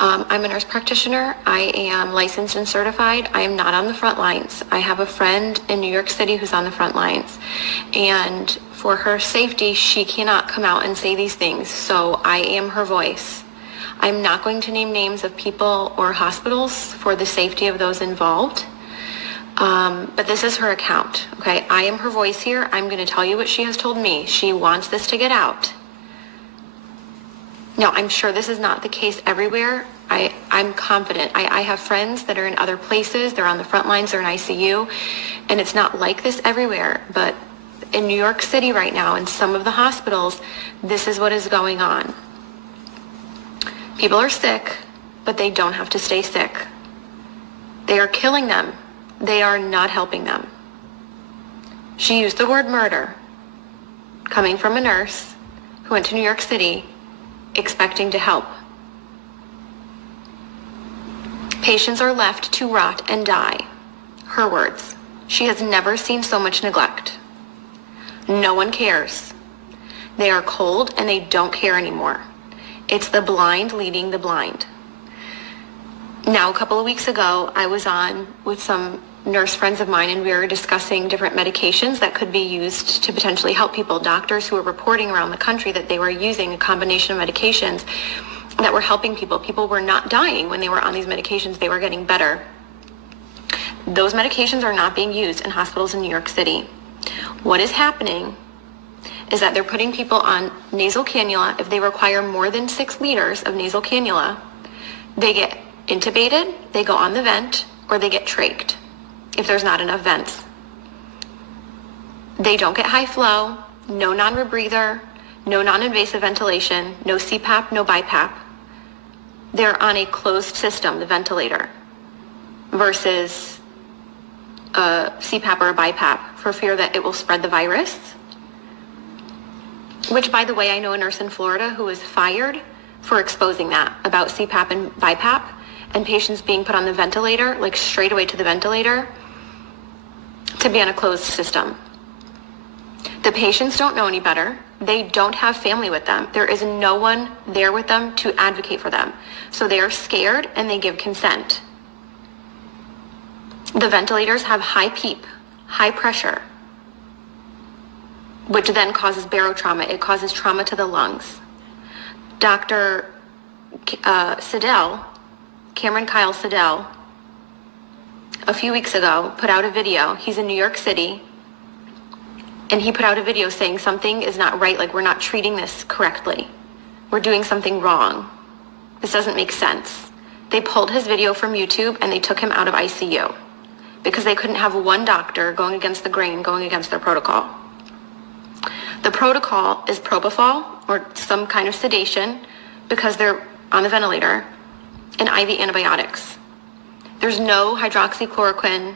I'm a nurse practitioner. I am licensed and certified. I am not on the front lines. I have a friend in New York City who's on the front lines. And for her safety, she cannot come out and say these things. So I am her voice. I'm not going to name names of people or hospitals for the safety of those involved. But this is her account, okay? I am her voice here. I'm going to tell you what she has told me. She wants this to get out. Now, I'm sure this is not the case everywhere. I'm confident. I have friends that are in other places. They're on the front lines. They're in ICU. And it's not like this everywhere. But in New York City right now, in some of the hospitals, this is what is going on. People are sick, but they don't have to stay sick. They are killing them. They are not helping them. She used the word murder, coming from a nurse who went to New York City expecting to help. Patients are left to rot and die. Her words. She has never seen so much neglect. No one cares. They are cold and they don't care anymore. It's the blind leading the blind. Now, a couple of weeks ago, I was on with some nurse friends of mine and we were discussing different medications that could be used to potentially help people. Doctors who were reporting around the country that they were using a combination of medications that were helping people. People were not dying when they were on these medications. They were getting better. Those medications are not being used in hospitals in New York City. What is happening is that they're putting people on nasal cannula. If they require more than 6 liters of nasal cannula, they get intubated, they go on the vent, or they get trached if there's not enough vents. They don't get high flow, no non-rebreather, no non-invasive ventilation, no CPAP, no BiPAP. They're on a closed system, the ventilator, versus a CPAP or a BiPAP for fear that it will spread the virus. Which, by the way, I know a nurse in Florida who was fired for exposing that about CPAP and BiPAP and patients being put on the ventilator, like straight away to the ventilator, to be on a closed system. The patients don't know any better. They don't have family with them. There is no one there with them to advocate for them. So they are scared and they give consent. The ventilators have high PEEP, high pressure, which then causes barotrauma. It causes trauma to the lungs. Dr. Siddell, Cameron Kyle Siddell, a few weeks ago, put out a video. He's in New York City, and he put out a video saying something is not right, like we're not treating this correctly. We're doing something wrong. This doesn't make sense. They pulled his video from YouTube and they took him out of ICU because they couldn't have one doctor going against the grain, going against their protocol. The protocol is propofol or some kind of sedation because they're on the ventilator, and IV antibiotics. There's no hydroxychloroquine.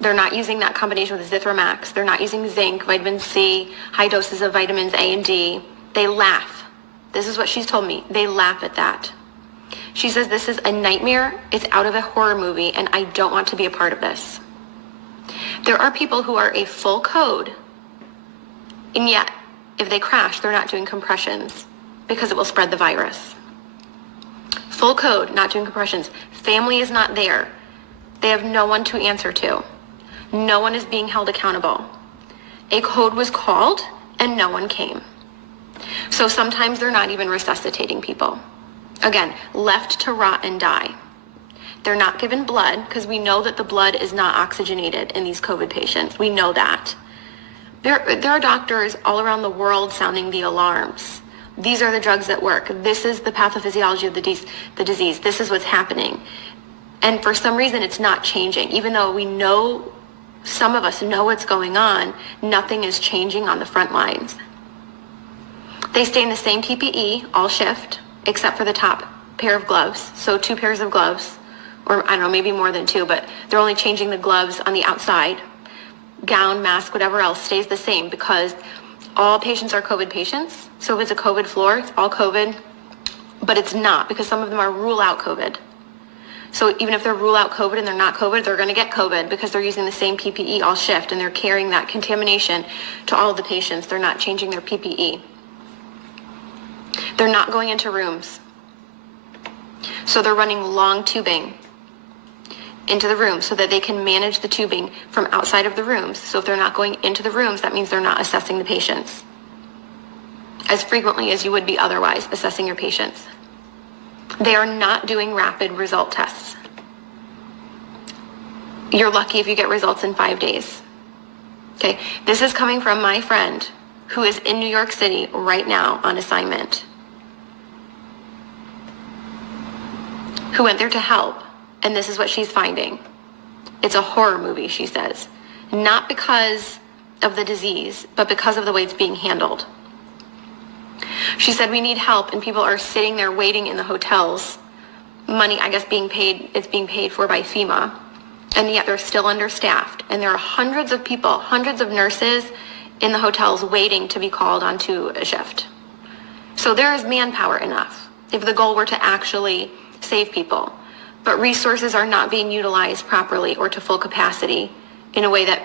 They're not using that combination with Zithromax. They're not using zinc, vitamin C, high doses of vitamins A and D. They laugh. This is what she's told me. They laugh at that. She says this is a nightmare. It's out of a horror movie, and I don't want to be a part of this. There are people who are a full code, and yet if they crash, they're not doing compressions because it will spread the virus. Full code, not doing compressions. Family is not there. They have no one to answer to. No one is being held accountable. A code was called and no one came. So sometimes they're not even resuscitating people. Again, left to rot and die. They're not given blood because we know that the blood is not oxygenated in these COVID patients. We know that. There are doctors all around the world sounding the alarms. These are the drugs that work. This is the pathophysiology of the disease. This is what's happening. And for some reason, it's not changing. Even though we know, some of us know what's going on, nothing is changing on the front lines. They stay in the same PPE all shift, except for the top pair of gloves. So 2 pairs of gloves, or I don't know, maybe more than 2, but they're only changing the gloves on the outside. Gown, mask, whatever else stays the same because all patients are COVID patients. So if it's a COVID floor, it's all COVID, but it's not because some of them are rule out COVID. So even if they're rule out COVID and they're not COVID, they're going to get COVID because they're using the same PPE all shift and they're carrying that contamination to all of the patients. They're not changing their PPE. They're not going into rooms. So they're running long tubing into the room so that they can manage the tubing from outside of the rooms. So if they're not going into the rooms, that means they're not assessing the patients as frequently as you would be otherwise assessing your patients. They are not doing rapid result tests. You're lucky if you get results in 5 days. Okay, this is coming from my friend who is in New York City right now on assignment, who went there to help, and this is what she's finding. It's a horror movie, she says. Not because of the disease, but because of the way it's being handled. She said, we need help, and people are sitting there waiting in the hotels. Money, I guess, it's being paid for by FEMA, and yet they're still understaffed. And there are hundreds of people, hundreds of nurses in the hotels waiting to be called onto a shift. So there is manpower enough if the goal were to actually save people. But resources are not being utilized properly or to full capacity in a way that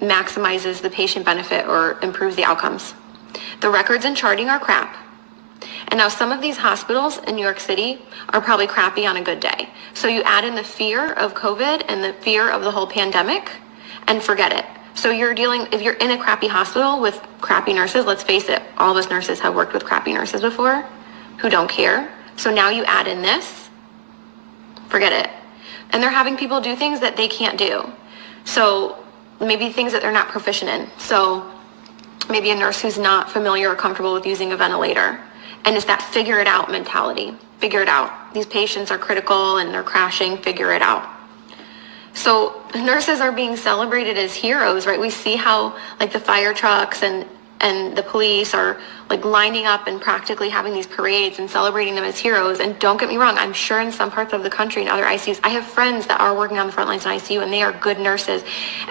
maximizes the patient benefit or improves the outcomes. The records and charting are crap. And now some of these hospitals in New York City are probably crappy on a good day. So you add in the fear of COVID and the fear of the whole pandemic and forget it. So if you're in a crappy hospital with crappy nurses, let's face it, all of us nurses have worked with crappy nurses before who don't care. So now you add in this, forget it. And they're having people do things that they can't do. So maybe things that they're not proficient in. So maybe a nurse who's not familiar or comfortable with using a ventilator. And it's that figure it out mentality. Figure it out. These patients are critical and they're crashing, figure it out. So nurses are being celebrated as heroes, right? We see how like the fire trucks and the police are like lining up and practically having these parades and celebrating them as heroes. And don't get me wrong, I'm sure in some parts of the country and other ICUs, I have friends that are working on the front lines in ICU and they are good nurses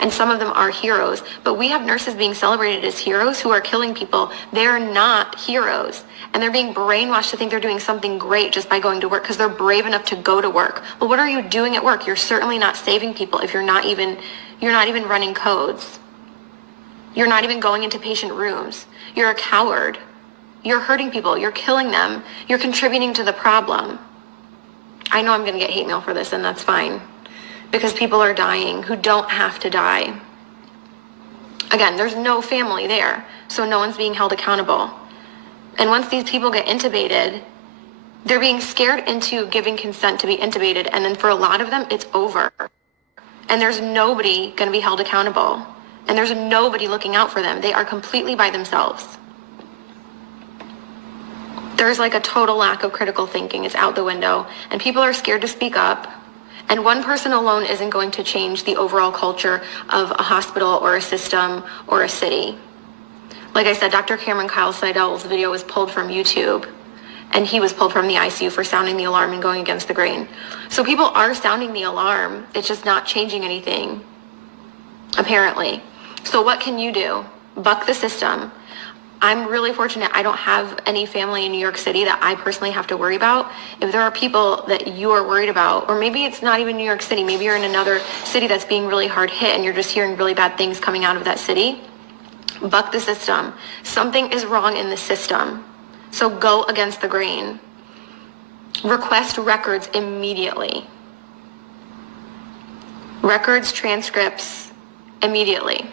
and some of them are heroes. But we have nurses being celebrated as heroes who are killing people. They're not heroes. And they're being brainwashed to think they're doing something great just by going to work because they're brave enough to go to work. Well, what are you doing at work? You're certainly not saving people if you're not even running codes. You're not even going into patient rooms. You're a coward. You're hurting people. You're killing them. You're contributing to the problem. I know I'm going to get hate mail for this, and that's fine. Because people are dying who don't have to die. Again, there's no family there, so no one's being held accountable. And once these people get intubated, they're being scared into giving consent to be intubated, and then for a lot of them, it's over. And there's nobody going to be held accountable. And there's nobody looking out for them. They are completely by themselves. There's like a total lack of critical thinking. It's out the window. And people are scared to speak up. And one person alone isn't going to change the overall culture of a hospital or a system or a city. Like I said, Dr. Cameron Kyle Seidel's video was pulled from YouTube. And he was pulled from the ICU for sounding the alarm and going against the grain. So people are sounding the alarm. It's just not changing anything, apparently. So what can you do? Buck the system. I'm really fortunate I don't have any family in New York City that I personally have to worry about. If there are people that you are worried about, or maybe it's not even New York City, maybe you're in another city that's being really hard hit and you're just hearing really bad things coming out of that city, buck the system. Something is wrong in the system. So go against the grain. Request records immediately. Records, transcripts, immediately.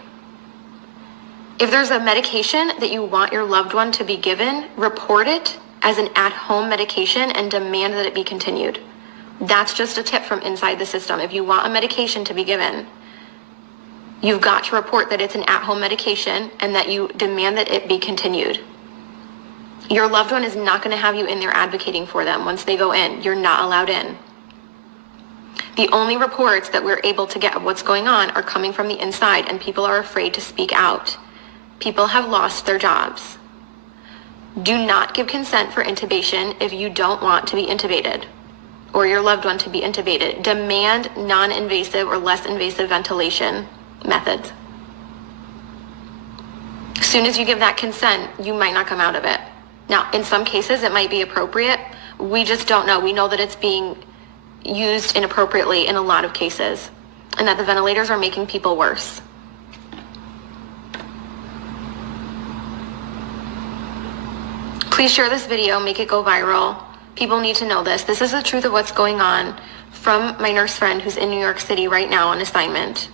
If there's a medication that you want your loved one to be given, report it as an at-home medication and demand that it be continued. That's just a tip from inside the system. If you want a medication to be given, you've got to report that it's an at-home medication and that you demand that it be continued. Your loved one is not going to have you in there advocating for them once they go in. You're not allowed in. The only reports that we're able to get of what's going on are coming from the inside, and people are afraid to speak out. People have lost their jobs. Do not give consent for intubation if you don't want to be intubated or your loved one to be intubated. Demand non-invasive or less invasive ventilation methods. As soon as you give that consent, you might not come out of it. Now, in some cases, it might be appropriate. We just don't know. We know that it's being used inappropriately in a lot of cases and that the ventilators are making people worse. Please share this video, make it go viral. People need to know this. This is the truth of what's going on from my nurse friend who's in New York City right now on assignment.